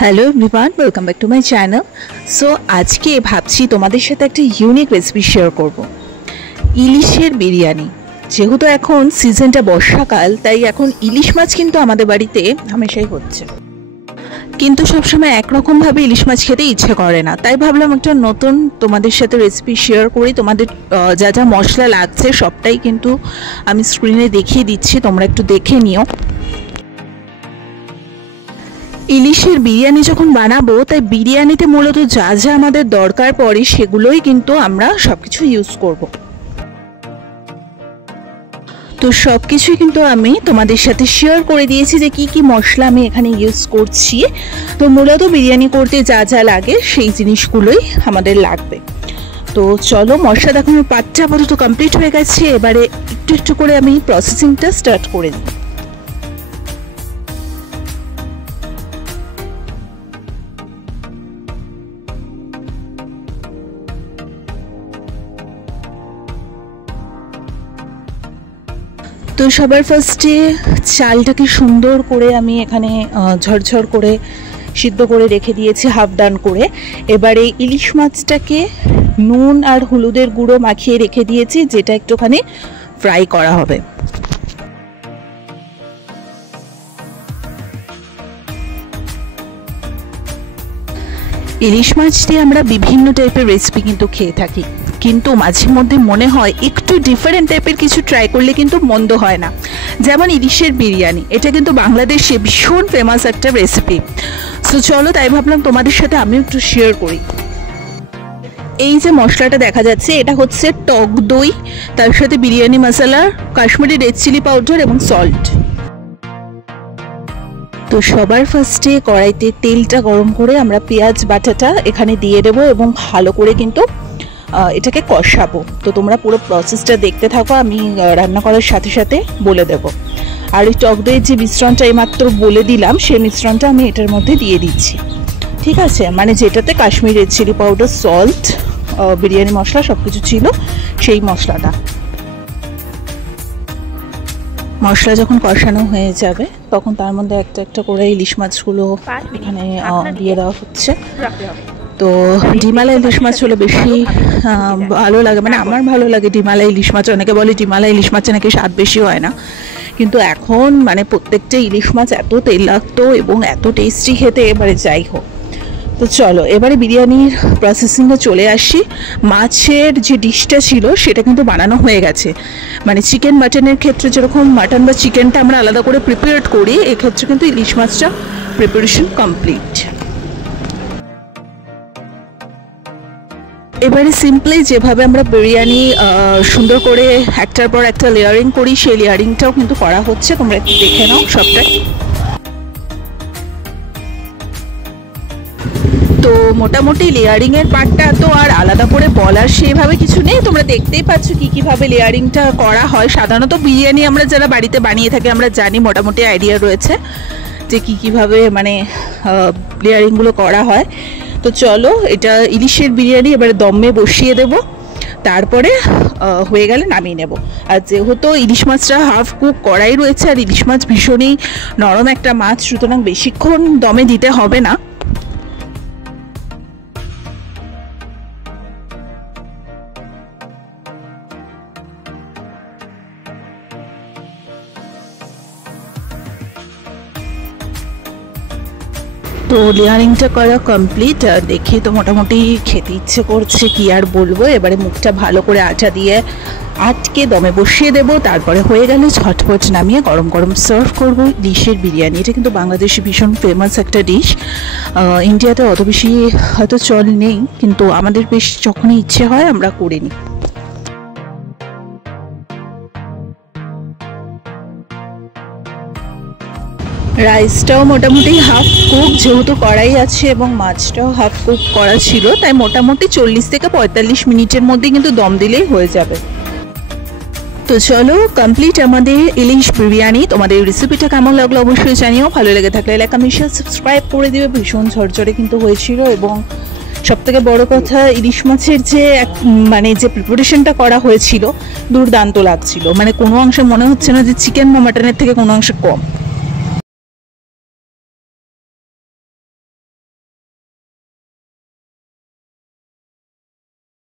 Hello everyone, welcome back to my channel. So আজকে ভাবছি তোমাদের সাথে একটা ইউনিক রেসিপি শেয়ার করব, ইলিশের বিরিয়ানি। যেহেতু এখন সিজনটা বর্ষাকাল, তাই এখন ইলিশ মাছ কিন্তু আমাদের বাড়িতে হামেশাই হচ্ছে, কিন্তু সবসময় একরকমভাবে ইলিশ মাছ খেতে ইচ্ছে করে না। তাই ভাবলাম একটা নতুন তোমাদের সাথে রেসিপি শেয়ার করি। তোমাদের যা যা মশলা লাগছে সবটাই কিন্তু আমি স্ক্রিনে দেখিয়ে দিচ্ছি, তোমরা একটু দেখে নিও। ইলিশের বিরিয়ানি যখন বানাবো, তাই বিরিয়ানিতে মূলত যা যা আমাদের দরকার পড়ে সেগুলোই কিন্তু আমরা সবকিছু ইউজ করব। তো সব কিছুই কিন্তু আমি তোমাদের সাথে শেয়ার করে দিয়েছি যে কি কি মশলা আমি এখানে ইউজ করছি। তো মূলত বিরিয়ানি করতে যা যা লাগে সেই জিনিসগুলোই আমাদের লাগবে। তো চলো, মশলা দেখানোর পার্টটা আপাতত কমপ্লিট হয়ে গেছে। এবারে একটু একটু করে আমি প্রসেসিংটা স্টার্ট করে দিই। তো সবার ফার্স্টে চালটাকে সুন্দর করে আমি এখানে ঝরঝর করে সিদ্ধ করে রেখে দিয়েছি, হাফ ডান করে। এবারে ইলিশ মাছটাকে নুন আর হলুদের গুঁড়ো মাখিয়ে রেখে দিয়েছি, যেটা একটুখানি ফ্রাই করা হবে। ইলিশ মাছ দিয়ে আমরা বিভিন্ন টাইপের রেসিপি কিন্তু খেয়ে থাকি, কিন্তু মাঝে মধ্যে মনে হয় একটু ডিফারেন্ট টাইপের কিছু ট্রাই করলে কিন্তু মন্দ হয় না। যেমন ইলিশের বিরিয়ানি, এটা কিন্তু বাংলাদেশে ভীষণ ফেমাস একটা রেসিপি। সো চলো, তাই ভাবলাম তোমাদের সাথে আমিও একটু শেয়ার করি। এই যে মশলাটা দেখা যাচ্ছে, এটা হচ্ছে টক দই, তার সাথে বিরিয়ানি মশলা, কাশ্মীরি রেড চিলি পাউডার এবং সল্ট। তো সবার ফার্স্টে কড়াইতে তেলটা গরম করে আমরা পেঁয়াজ বাটাটা এখানে দিয়ে দেবো এবং ভালো করে কিন্তু এটাকে কষাবো। তো তোমরা পুরো প্রসেসটা দেখতে থাকো, আমি রান্না করার সাথে সাথে বলে দেব। আর এই টক দইয়ের যে মিশ্রণটা এইমাত্র বলে দিলাম, সেই মিশ্রণটা আমি এটার মধ্যে দিয়ে দিচ্ছি, ঠিক আছে? মানে যেটাতে Kashmiri red chili powder, salt, biryani মশলা সব কিছু ছিল, সেই মশলাটা। মশলা যখন কষানো হয়ে যাবে, তখন তার মধ্যে একটা একটা করে ইলিশ মাছগুলো এখানে দিয়ে দেওয়া হচ্ছে। তো ডিমালা ইলিশ মাছ হলে বেশি ভালো লাগে, মানে আমার ভালো লাগে ডিমালা ইলিশ মাছ। অনেকে বলে ডিমালা ইলিশ মাছে নাকি স্বাদ বেশি হয় না, কিন্তু এখন মানে প্রত্যেকটা ইলিশ মাছ এত তেল লাগতো এবং এত টেস্টি খেতে, এবারে যাই হোক। তো চলো, এবারে বিরিয়ানির প্রসেসিংয়ে চলে আসি। মাছের যে ডিশটা ছিল সেটা কিন্তু বানানো হয়ে গেছে। মানে চিকেন মাটনের ক্ষেত্রে যেরকম মাটন বা চিকেনটা আমরা আলাদা করে প্রিপেয়ার করি, এক্ষেত্রে কিন্তু ইলিশ মাছটা প্রিপারেশন কমপ্লিট। এবারে সিম্পলি যেভাবে আমরা বিরিয়ানি সুন্দর করে একটার পর একটা লেয়ারিং করি, সেই লেয়ারিংটাও কিন্তু করা হচ্ছে, তোমরা একটু দেখে নাও সবটাই। তো মোটামুটি লেয়ারিংয়ের পার্টটা তো আর আলাদা করে বলার সেভাবে কিছু নেই, তোমরা দেখতেই পাচ্ছ কীভাবে লেয়ারিংটা করা হয়। সাধারণত বিরিয়ানি আমরা যারা বাড়িতে বানিয়ে থাকি আমরা জানি, মোটামুটি আইডিয়া রয়েছে যে কীভাবে মানে লেয়ারিংগুলো করা হয়। তো চলো, এটা ইলিশের বিরিয়ানি এবারে দমে বসিয়ে দেব, তারপরে হয়ে গেলে নামিয়ে নেব। আর যেহেতু ইলিশ মাছটা হাফ কুক করাই রয়েছে, আর ইলিশ মাছ ভীষণই নরম একটা মাছ, সুতরাং বেশিক্ষণ দমে দিতে হবে না। তো লেয়ারিংটা করা কমপ্লিট, দেখে তো মোটামুটি খেতে ইচ্ছে করছে, কি আর বলবো। এবারে মুখটা ভালো করে আটা দিয়ে আটকে দমে বসিয়ে দেবো, তারপরে হয়ে গেলে ঝটপট নামিয়ে গরম গরম সার্ভ করবো ডিশের বিরিয়ানি। এটা কিন্তু বাংলাদেশে ভীষণ ফেমাস একটা ডিশ। ইন্ডিয়াতে অত বেশি হয়তো চল নেই, কিন্তু আমাদের বেশ যখনই ইচ্ছে হয় আমরা করে নিই। রাইসটাও মোটামুটি হাফ কুক, যেহেতু কড়াই আছে এবং মাছটাও হাফ কুক করা ছিল, তাই মোটামুটি 40 থেকে 45 মিনিটের মধ্যে কিন্তু দম দিলেই হয়ে যাবে। তো চলো, কমপ্লিট আমাদের ইলিশ বিরিয়ানি। তোমাদের রেসিপিটা কেমন লাগলো অবশ্যই জানিও। ভালো লেগে থাকলে লাইক, কমেন্ট, শেয়ার, সাবস্ক্রাইব করে দিবে। ভীষণ ঝরঝরে কিন্তু হয়েছিল, এবং সবথেকে বড় কথা ইলিশ মাছের যে মানে যে প্রিপারেশনটা করা হয়েছিল দুর্দান্ত লাগছিল। মানে কোনো অংশে মনে হচ্ছে না যে চিকেন বা মাটনের থেকে কোনো অংশে কম।